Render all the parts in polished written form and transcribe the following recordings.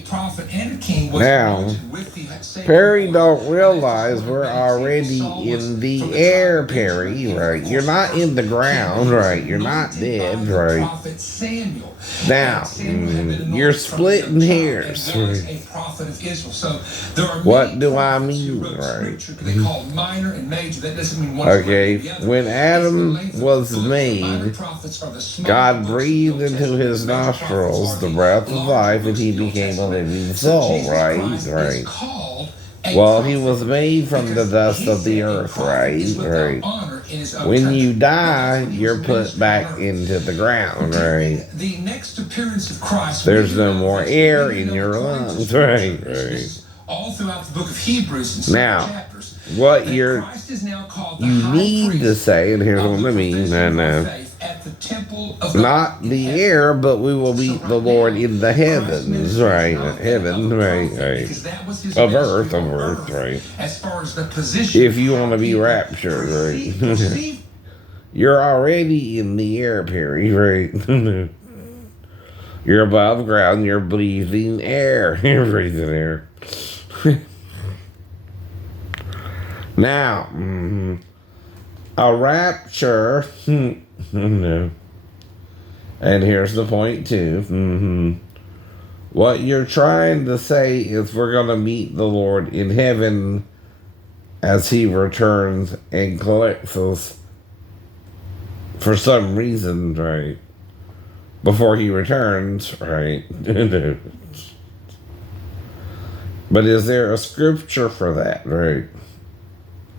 a prophet and a king was now, anointed with the same Perry oil. don't And realize this is we're what makes already Saul was in the from air, tribe of Perry, Benjamin. right? Of You're course, not in the king, ground, he was right? You're not anointed dead, by the right? prophet Samuel. Now, And Samuel had been anointed you're from a splitting young child hairs. and was a prophet of Israel. So there are What many do I prophets who mean, wrote right? scripture. They call it minor and major. That doesn't mean one's Okay, greater than the other. when It's the Adam length of was the book. The minor made, prophets are the smaller God books of the breathed Old into Testament. his The major prophets nostrils are the the breath of larger life, and books he of the Old became a Testament. living So soul, Jesus right? Christ is Right. called a Well, he prophet was made from the because dust he of the said a earth, prophet is right? without Right. honor in his own When country. you Now, that's die, when he you're was put ministered on back earth. into the ground, During right? the next appearance of Christ, There's we do no know more this. air We do in know your according to lungs, Scripture, right? this Right. is all throughout the book of Hebrews in several Now, chapters, what that you're Christ is now called the you high need to priest say, and here's of what the I mean, profession of our faith at the temple of God not in the heaven. air, but we will So meet the right Lord now, in the Christ's heavens, ministry is right? not that Heaven, of a right, prophet, right. because that was his Of ministry earth, on earth, right. as far as the position If you how want to be people raptured, right? perceive You're already in the air, Perry, right? You're above ground, you're breathing air. You're breathing air. Now, a rapture, no. And here's the point, too. What you're trying to say is we're going to meet the Lord in heaven as he returns and collects us for some reason, right? Before he returns, right? But is there a scripture for that, right?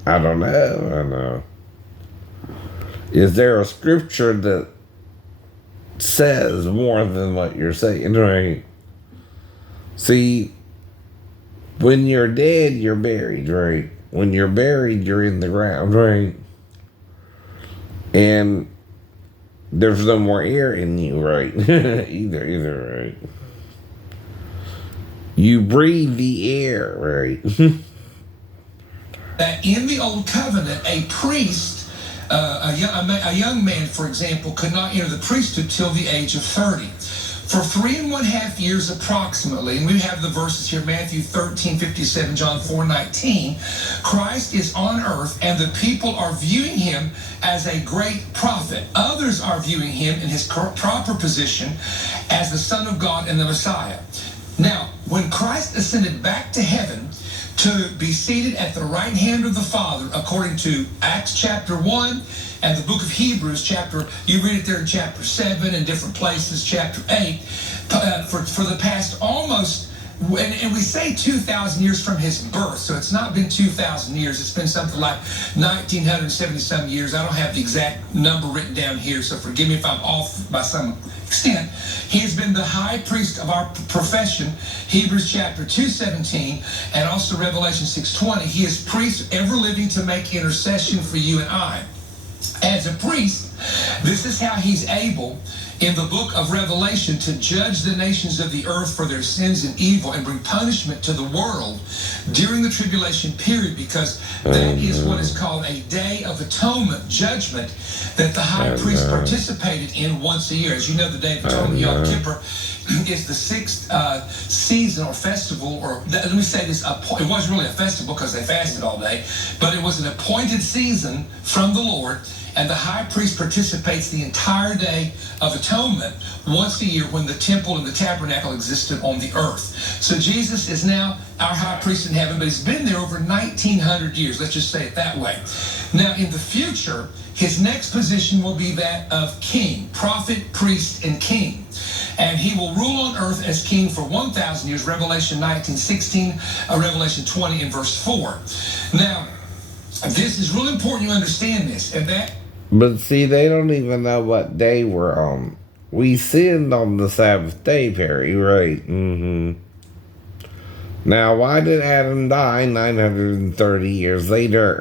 I don't know. Is there a scripture that says more than what you're saying, right? See, when you're dead, you're buried, right? When you're buried, you're in the ground, right? And there's no more air in you, right? either, right? You breathe the air, right? that in the old covenant, a priest, a young man, for example, could not enter the priesthood till the age of 30. For 3.5 years approximately, and we have the verses here, Matthew 13:57, John 4:19, Christ is on earth and the people are viewing him as a great prophet. Others are viewing him in his proper position as the Son of God and the Messiah. Now, when Christ ascended back to heaven to be seated at the right hand of the Father, according to Acts chapter 1 and the book of Hebrews chapter, you read it there in chapter 7 and different places, chapter 8, for the past almost, and we say 2,000 years from his birth, so it's not been 2,000 years. It's been something like 1,970-some years. I don't have the exact number written down here, so forgive me if I'm off by some extent. He has been the high priest of our profession, Hebrews chapter 2:17, and also Revelation 6:20. He is priest ever living to make intercession for you and I. As a priest, this is how he's able in the book of Revelation to judge the nations of the earth for their sins and evil and bring punishment to the world during the tribulation period, because that is what is called a day of atonement, judgment, that the high priest participated in once a year. As you know, the Day of Atonement, Yom Kippur, is the sixth season or festival, or let me say this, it wasn't really a festival because they fasted all day, but it was an appointed season from the Lord, and the high priest participates the entire Day of Atonement once a year when the temple and the tabernacle existed on the earth. So Jesus is now our high priest in heaven, but he's been there over 1,900 years. Let's just say it that way. Now, in the future, his next position will be that of king, prophet, priest, and king. And he will rule on earth as king for 1,000 years, Revelation 19:16, Revelation 20 and verse 4. Now, this is really important you understand this, and that. But see, they don't even know what day we're on. We sinned on the Sabbath day, Perry, right? Now, why did Adam die 930 years later?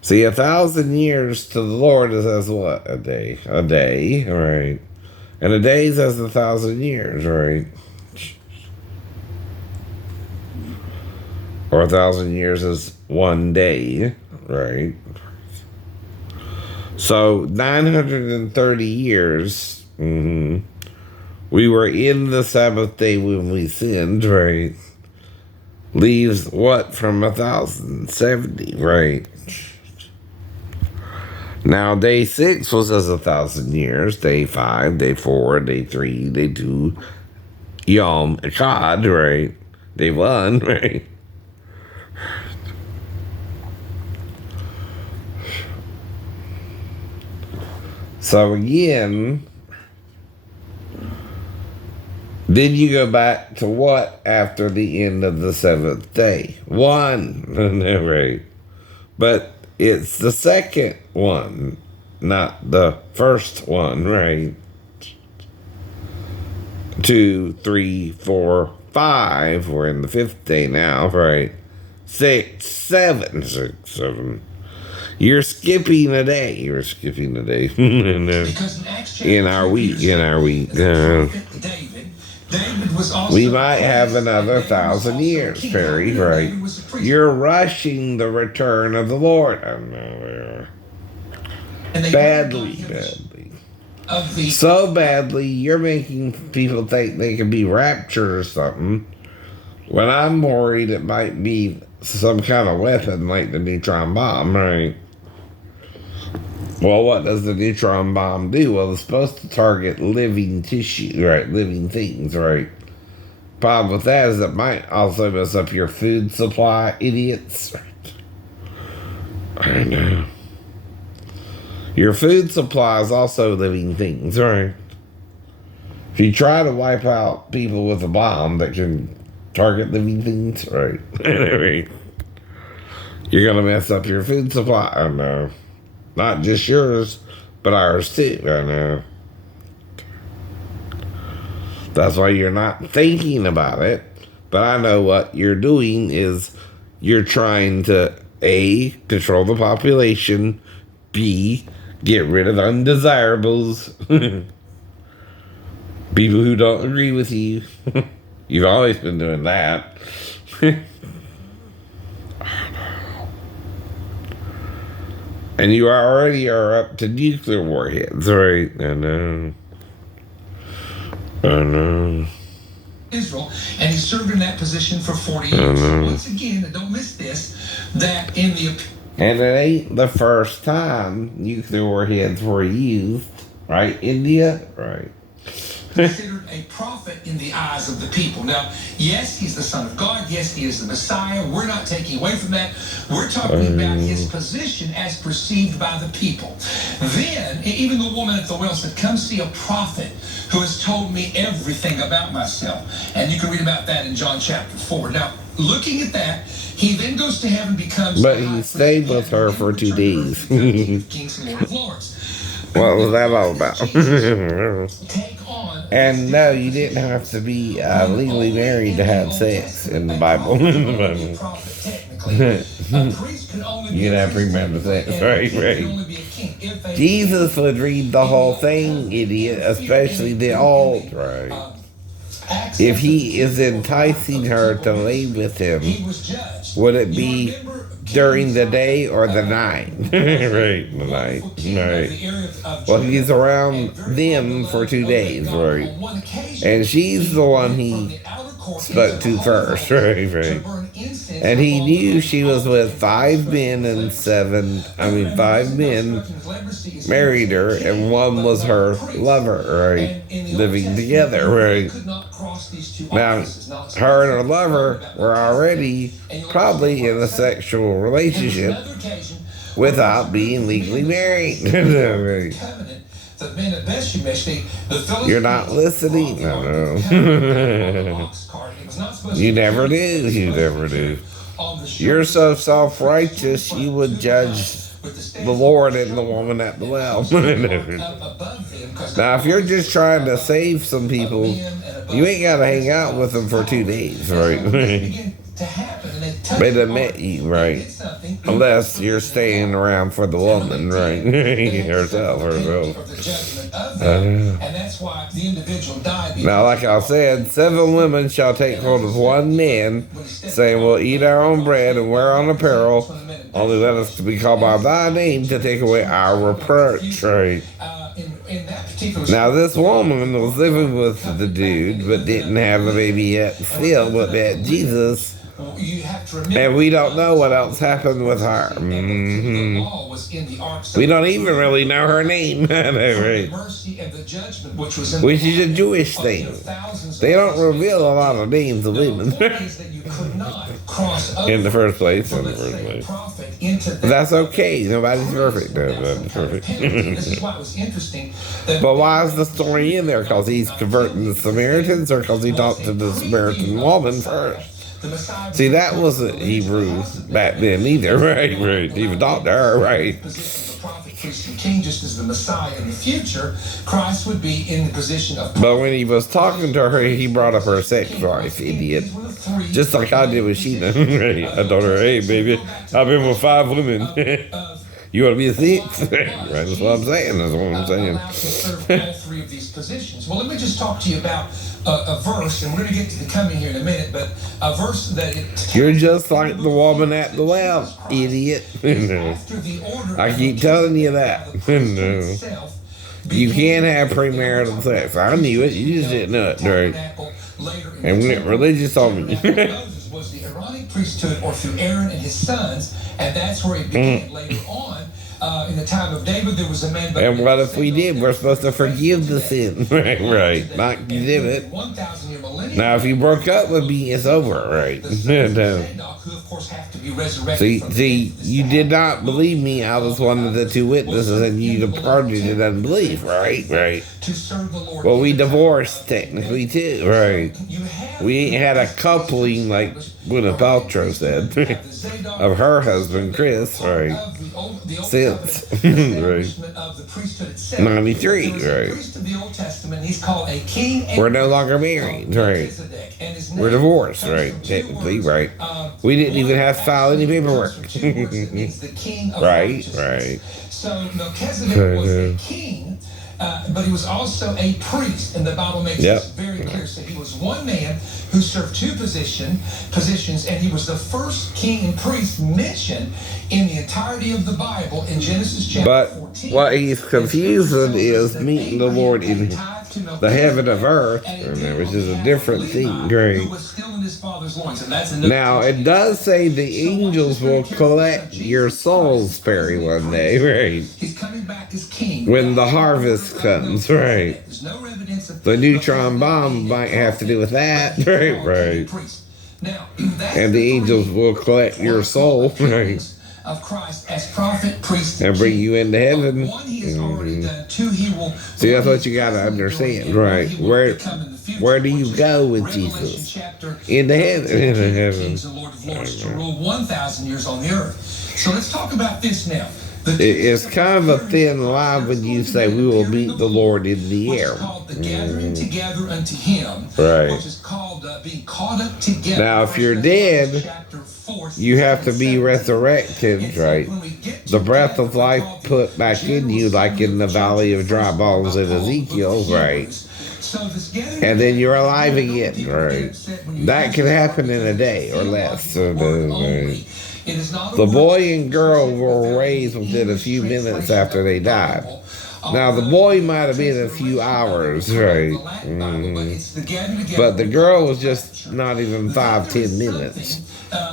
See, 1,000 years to the Lord is as what? A day. A day, right? And a day is as 1,000 years, right? Or 1,000 years is one day, right? So 930 years would We were in the Sabbath day when we sinned, right? Leaves what from 1,070, right? Now, day 6 was as 1,000 years. Day 5, day 4, day 3, day 2, Yom Echad, right? Day 1, right? So again, then you go back to what after the end of the 7th day? 1, right? But it's the second one, not the first one, right? 2, 3, 4, 5. We're in the 5th day now, right? 6, 7, 6, 7. You're skipping a day. You're skipping a day. In our week. David was also We might have another 1,000 years, Perry, right? You're rushing the return of the Lord. I know. Badly. So badly, you're making people think they could be raptured or something. When I'm worried it might be some kind of weapon like the neutron bomb, right? Well, what does the neutron bomb do? Well, it's supposed to target living tissue, right? Living things, right? Problem with that is it might also mess up your food supply, idiots. I know. Your food supply is also living things, right? If you try to wipe out people with a bomb that can target living things, right? You're going to mess up your food supply. I know. Not just yours, but ours too. I know. That's why you're not thinking about it. But I know what you're doing is you're trying to A, control the population, B, get rid of undesirables, people who don't agree with you. You've always been doing that. And you already are up to nuclear warheads, right? I know. Israel, and he served in that position for 40 years. Once again, and don't miss this, that in the... And it ain't the first time nuclear warheads were used, right? India, right? Considered a prophet in the eyes of the people. Now, yes, he's the Son of God. Yes, he is the Messiah. We're not taking away from that. We're talking about his position as perceived by the people. Then, even the woman at the well said, come see a prophet who has told me everything about myself. And you can read about that in John chapter 4. Now, looking at that, he then goes to heaven and becomes... But he stayed with her for 2 days. Kings and Lord of Lords. What was that all about? And no, you didn't have to be legally married to have sex in the Bible. You can have premarital sex, right? Jesus would read the whole thing, idiot, especially the old, right? If he is enticing her to lay with him, would it be during the day or the night? Right, the night. Right. Well, he's around them for 2 days, right? And she's the one he spoke to first, right? And he knew she was with 5 men and 5 men married her, and one was her lover, right? Living together, right? Now, her and her lover were already probably in a sexual relationship without being legally married. You're not listening? No. You never do. You never do. You're so self-righteous, you would judge the Lord and the woman at the well. Now, if you're just trying to save some people, you ain't got to hang out with them for 2 days, right? They done met you, right? Unless you're staying around for the woman, right? herself. Now, like I said, 7 women shall take hold of 1 man, saying, we'll eat our own bread and wear on apparel, only let us be called by thy name to take away our reproach, right? in that particular Now, this woman was living with the dude, but didn't have a baby yet still, but met Jesus. you have to remember, And we don't know what else happened with her. the law was in the ark. We don't even really know her name. I know, right? Mercy and the judgment, which was in Which is a Jewish thing. They don't reveal a lot of names of women. In the first place. But that's okay. Nobody's perfect. Nobody's perfect. This is why it was interesting. But why is the story in there? Because he's converting the Samaritans, or because he talked to the Samaritan woman first? See, that wasn't Hebrew back then either, right? Right. He even talked to her, right? Priest and king, just as the Messiah in the future, Christ would be in the position of. But when he was talking to her, he brought up her sex life, idiot. Just like I did with Sheena. I told her, hey, baby, I've been with 5 women. You want to be a sixth? Right, that's what I'm saying. That's what I'm saying. All 3 of these positions. Well, let me just talk to you about a verse, and we're going to get to the coming here in a minute, but a verse that it. You're just like the woman at the well, idiot. I keep telling you that. You can't have premarital sex. I knew it. You just didn't know it, right? And went religious on me. Moses was the Aaronic priesthood, or through Aaron and his sons, and that's where it began later on. In the time of David, there was a man. And what if we did? We're supposed to forgive the sin, right? Not condemn it. Now, if you broke up with me, it's over, right? See, you did not believe me. I was one of the 2 witnesses, and you departed in unbelief, right? Right. Well, we divorced technically too, right? We ain't had a coupling like Gwyneth Paltrow said of her husband Chris, right? Since right 93, right? We're no longer married, right? We're divorced, right? Technically, right? We didn't even have to file any paperwork. Right, right. So Melchizedek was a king, but he was also a priest, and the Bible makes this very clear. So he was one man who served 2 positions, and he was the first king and priest mentioned in the entirety of the Bible in Genesis chapter 14. But what he's confusing is meeting the Lord in the heaven of earth, which is a different thing, right? Now, it does say the angels will collect your souls, Perry, one day, right? He's coming back as king when the harvest comes, right? The neutron bomb might have to do with that, right? Right. And the angels will collect your soul, right? Of Christ as prophet, priest, and bring you into heaven. One he has already done. 2 he will. See, that's what you gotta understand, right? Where do you go with Jesus? Into heaven. Into heaven. The Lord of Lords to rule 1,000 years on the earth. So let's talk about this now. It's kind of a thin line when you say we will meet the Lord in the air. It's called the gathering together unto Him, right? Which is called being caught up together. Now, if you're dead, you have to be resurrected, right? The breath of life put back in you, like in the valley of dry bones in Ezekiel, right? And then you're alive again, right? That can happen in a day or less. The boy and girl were raised within a few minutes after they died. Now, the boy might have been a few hours, right? But the girl was just not even 5-10 minutes.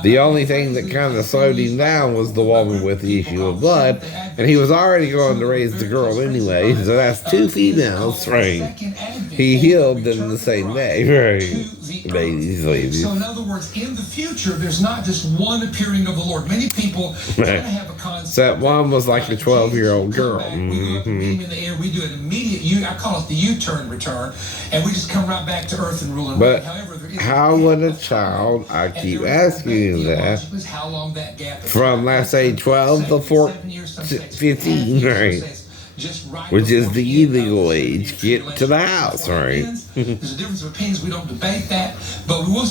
The only thing that kind of slowed him down was the woman with the issue of blood, and he was already going to raise the girl anyway, so that's 2 females, right? He healed them the same day, right? Ladies. So in other words, in the future, there's not just one appearing of the Lord. Many people kind of have a concept. That one was like a 12-year-old girl. We in the air, we do an immediate, I call it the U-turn return, and we just come right back to earth and rule and reign. However, how would a child, I keep asking you that, from let's say 12 to 15, right? Which is the illegal age, get to the house, right? There's a difference of opinions. We don't debate that, but we will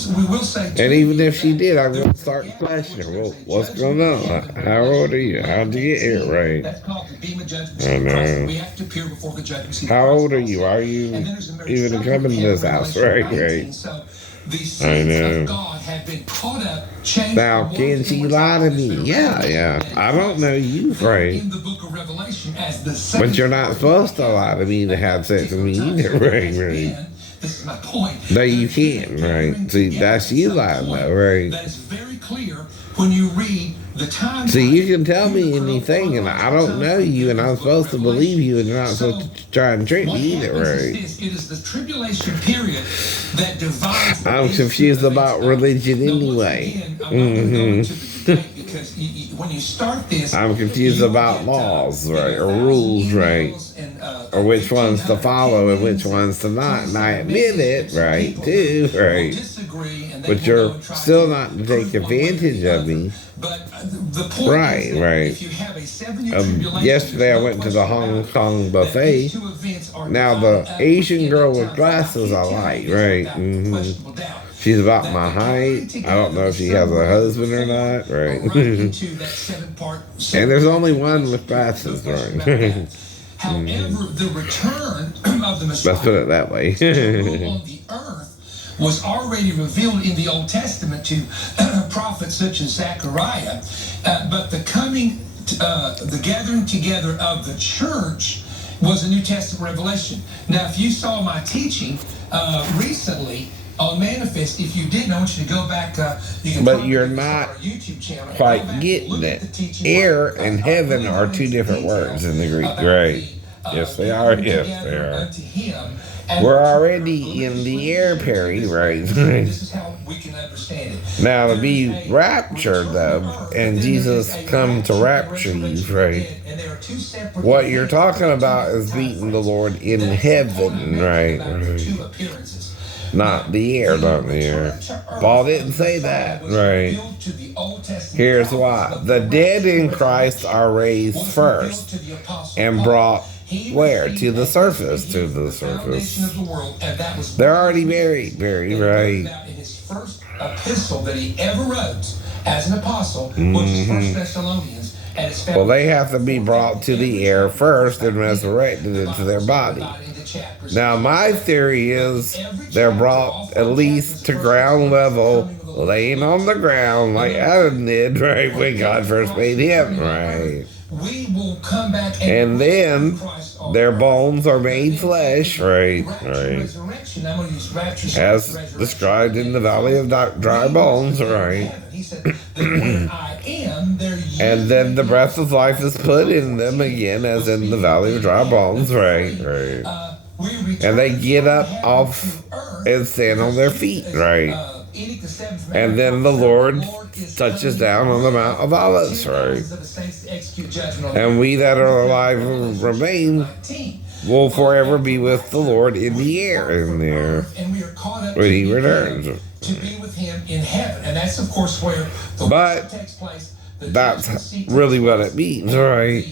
say. And even if she did, I will start questioning her. Well, what's going on? How old are you? How'd you get here, right? That's called the Bema judgment. I know. We have to appear before the judgment. How old are you? Are you even coming to this house, right? Right. The I sins know. of God have been caught up, changed. Now, can she lie to me? Yeah. I don't know you, right? In the book of Revelation, as the But you're not supposed to lie to me to have sex with me either, right? This is my point. No, you can't, right? See, that's you lying, though, right? That is very clear when you read the time. See, you can tell me anything, and I don't know you, and I'm supposed to believe you, and you're not supposed to try and trick me either, right? It is the tribulation period that divides. I'm confused about religion anyway. Because when you start this, I'm confused about laws, right, or rules, right, or which ones to follow and which ones to not. And I admit it, right, too, right. But you're still not to take advantage of me. Right. Yesterday I went to the Hong Kong buffet. Now the Asian girl with glasses I like, right? She's about my height. I don't know if she has a husband or not, right? And there's only one with glasses, right? However, the return of the Messiah, let's put it that way, on the earth was already revealed in the Old Testament to prophets such as Zechariah, but the gathering together of the church was a New Testament revelation. Now, if you saw my teaching recently on Manifest, if you didn't, I want you to go back. But you're not quite getting it. Air and heaven are two different words in the Greek, right? Yes, they are. Yes, they are. We're already in the air, Perry, right? This is how we can understand it. Now, to be raptured, though, and Jesus come to rapture you, right? What you're talking about is meeting the Lord in heaven, right? Not the air, not the air. Paul didn't say that, right? Here's why. The dead in Christ are raised first and brought where? To the surface. To the surface. They're already buried, right? In his first epistle that he ever wrote as an apostle was 1 Thessalonians. Well, they have to be brought to the air first and resurrected into their body. Now, my theory is they're brought at least to ground level, laying on the ground like Adam did, right, when God first made him, right? We will come back and then their bones are made flesh, right? As described in the Valley of Dry Bones, right? And then the breath of life is put in them again, as in the Valley of Dry Bones, right? And they get up off and stand on their feet, right? And then the Lord touches down on the Mount of Olives, right? And we that are alive and remain will forever be with the Lord in the air in there when he returns. To be with him in heaven. And that's, of course, where the but takes place. That's really what it means, right?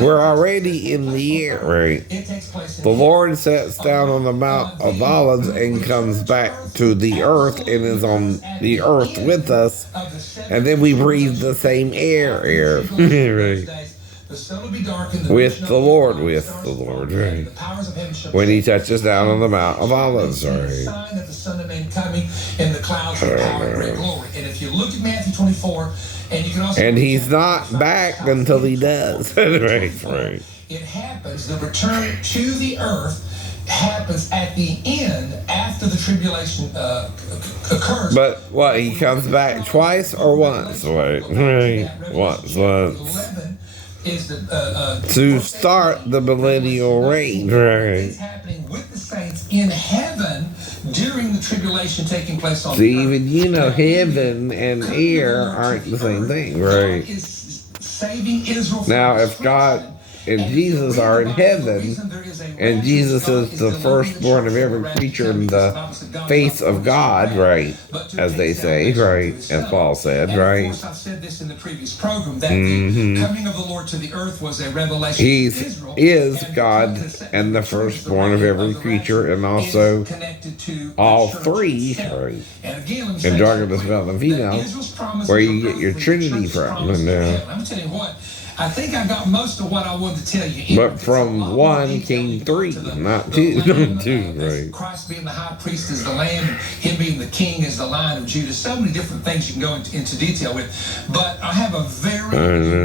We're already in the air, right? The Lord sits down on the Mount of Olives and comes back to the earth and is on the earth with us, and then we breathe the same air, right? With the Lord, right? When he touches down on the Mount of Olives, right? And if you look at Matthew 24, and you can also, and he's not back until he does. right. It happens, the return to the earth happens at the end after the tribulation occurs. But what, he comes back twice or once? Right. Once. Is to start the millennial reign, right? It's happening with the saints in heaven during the tribulation taking place on See, the earth. even you know, heaven and air aren't the same thing, right? God is saving Israel from Now, if God destruction. and Jesus are in heaven, and Jesus is the firstborn of every creature in the face of God, right? As they say, right? As Paul said, right? Of course, I've said this in the previous program that the coming of the Lord to the earth was a revelation. He to Israel, is and God and the firstborn of every creature, and also connected to all the church three, itself. right? And again, let me say Androgynous this, male and that female, Israel's promise where is you a get your earthly Trinity church's from, promise and in heaven. I'm telling you what. I think I got most of what I wanted to tell you. But from one came three, not two. Not two, right? Christ being the high priest as the lamb, and him being the king as the Lion of Judah. So many different things you can go into detail with. But I have a very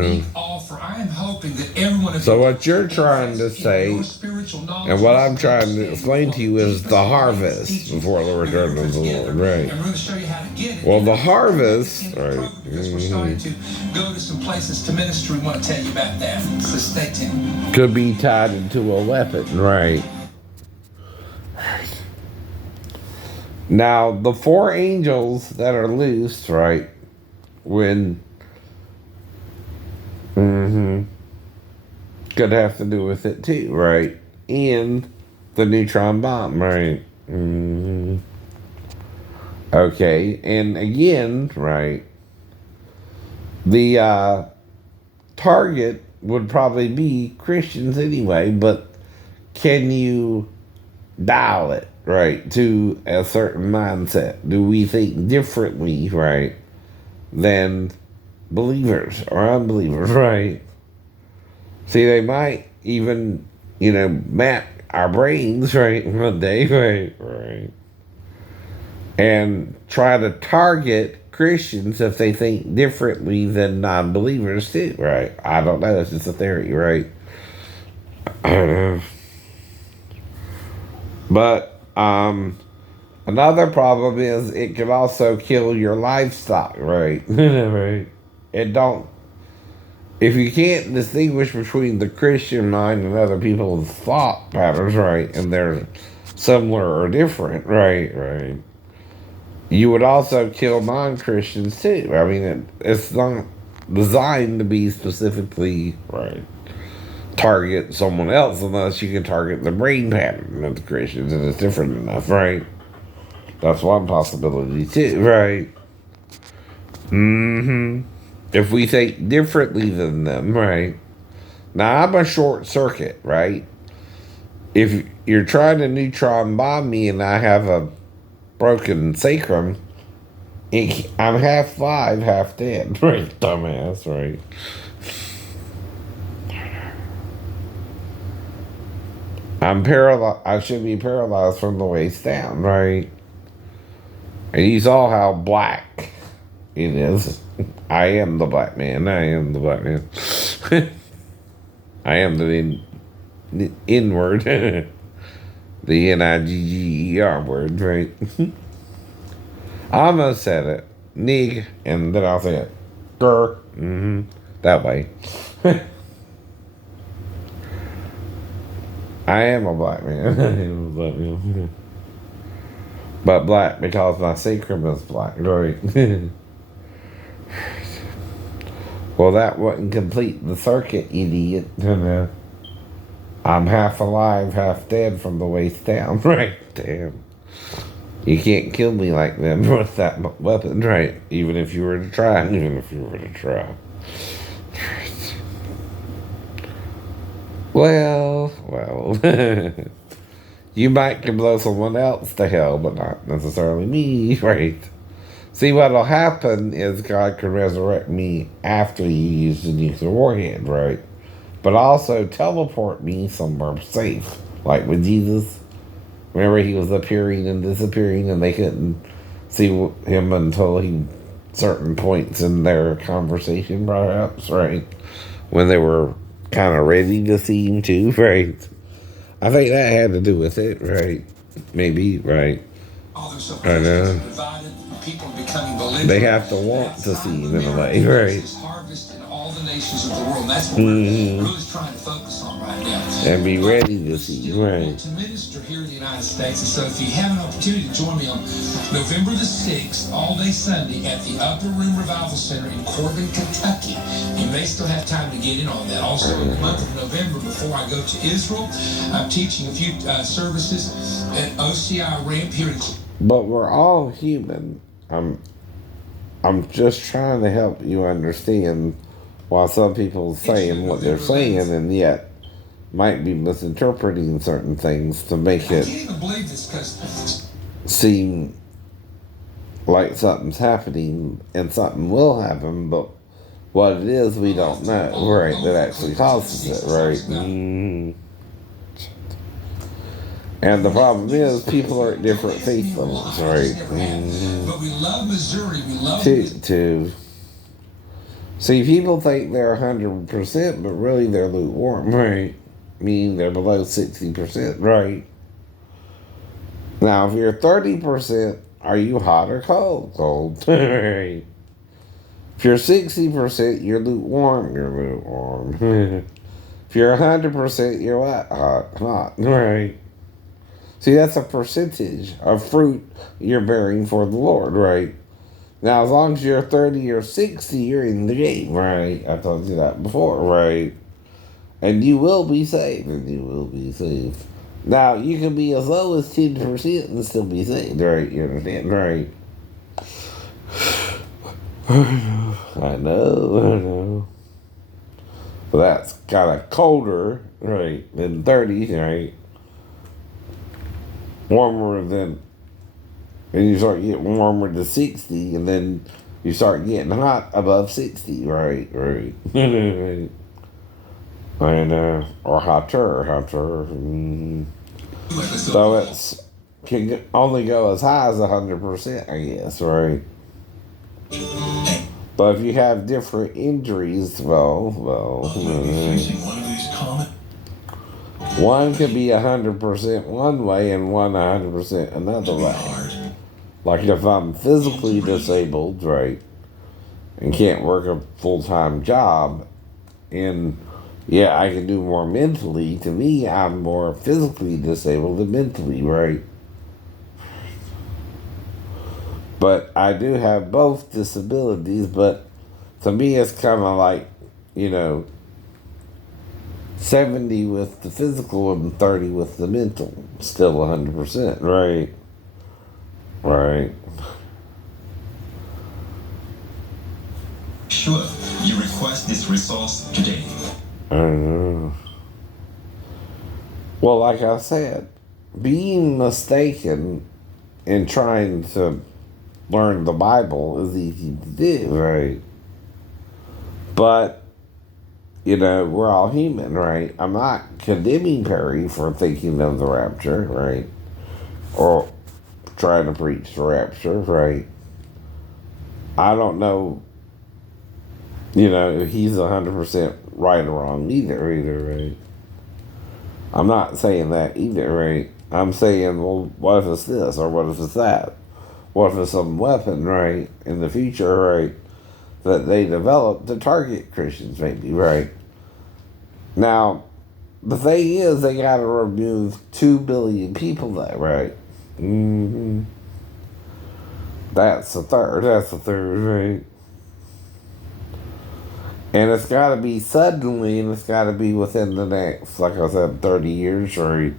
unique offer. I am hoping that everyone. So what you're trying to say, and what I'm trying to explain to you, is the harvest before the return of the Lord, right? And we're going to show you how to get it. Well, the harvest, right? Because we're starting to go to some places to minister. We want to tell you about that. So stay tuned. Could be tied into a weapon, right? Now, the four angels that are loosed, right? When could have to do with it too, right? And the neutron bomb, right? Okay, and again, right? The target would probably be Christians anyway, but can you dial it, right, to a certain mindset? Do we think differently, right, than believers or unbelievers, right? See, they might even, map our brains, right, one day, right, and try to target Christians if they think differently than non-believers too, right? I don't know. It's just a theory, right? I don't know. But another problem is it can also kill your livestock, right? Right. If you can't distinguish between the Christian mind and other people's thought patterns, right, and they're similar or different, right, you would also kill non-Christians too. I mean, it's not designed to be specifically, right, target someone else unless you can target the brain pattern of the Christians and it's different enough, right? That's one possibility too, right? If we think differently than them, right? Now, I'm a short circuit, right? If you're trying to neutron bomb me and I have a broken sacrum, I'm half alive, half dead, right? Dumbass, right? I'm paralyzed. I should be paralyzed from the waist down, right? And you saw how black it is. I am the black man. I am the black man. I am the N-word. The N-I-G-G-E-R word, right? I almost said it. Nig, and then I'll say it. Grr. That way. I am a black man. I am a black man. But black because my sacrum is black, right? Well, that wouldn't complete the circuit, idiot. I'm half alive, half dead from the waist down, right? Damn. You can't kill me like that with that weapon, right? Even if you were to try. Well. You might can blow someone else to hell, but not necessarily me, right? See, what'll happen is God can resurrect me after you use the nuclear warhead, right? But also teleport me somewhere safe. Like with Jesus. Remember, he was appearing and disappearing, and they couldn't see him until certain points in their conversation, perhaps, right? When they were kind of ready to see him too, right? I think that had to do with it, right? Maybe, right? I know. They have to want to see him in a way, right? Nations of the world. That's what we're really trying to focus on right now. And be ready to see, right? To minister here in the United States. And so if you have an opportunity to join me on November the 6th, all day Sunday at the Upper Room Revival Center in Corbin, Kentucky. You may still have time to get in on that. Also, in the month of November, before I go to Israel, I'm teaching a few services at OCI Ramp here in. But we're all human. I'm just trying to help you understand why some people saying what they're saying and yet might be misinterpreting certain things to make it seem like something's happening and something will happen, but What it is, we don't know, right? That actually causes it, right? And the problem is, people are at different faith levels, right? But we love Missouri. We love To see, people think they're 100%, but really they're lukewarm, right? Meaning they're below 60%, right? Now, if you're 30%, are you hot or cold? Cold, right? If you're 60%, you're lukewarm. You're lukewarm. If you're 100%, you're what? Hot, hot, right? See, that's a percentage of fruit you're bearing for the Lord, right? Now, as long as you're 30 or 60, you're in the game, right? I told you that before, right? And you will be saved, and you will be saved. Now, you can be as low as 10% and still be saved, right? You understand, right? I know. But that's kind of colder, right, than 30, right? Warmer than, and you start getting warmer to 60, and then you start getting hot above 60, right? Right. And, or hotter. So it's, can only go as high as 100%, I guess, right? But if you have different injuries, one could be 100% one way and one 100% another way. Like if I'm physically disabled, right, and can't work a full-time job, and yeah, I can do more mentally. To me, I'm more physically disabled than mentally, right? But I do have both disabilities, but to me, it's kind of like, 70 with the physical and 30 with the mental. Still 100%, right? Right. Sure, you request this resource today. I don't know. Well, like I said, being mistaken in trying to learn the Bible is easy to do, right? But, we're all human, right? I'm not condemning Perry for thinking of the rapture, right? Or trying to preach the rapture, right? I don't know, if he's 100% right or wrong either, right? I'm not saying that either, right? I'm saying, well, what if it's this, or what if it's that? What if it's some weapon, right, in the future, right, that they develop to target Christians, maybe, right? Now, the thing is, they got to remove 2 billion people there, right? That's the third, right? And it's got to be suddenly, and it's got to be within the next, like I said, 30 years, right?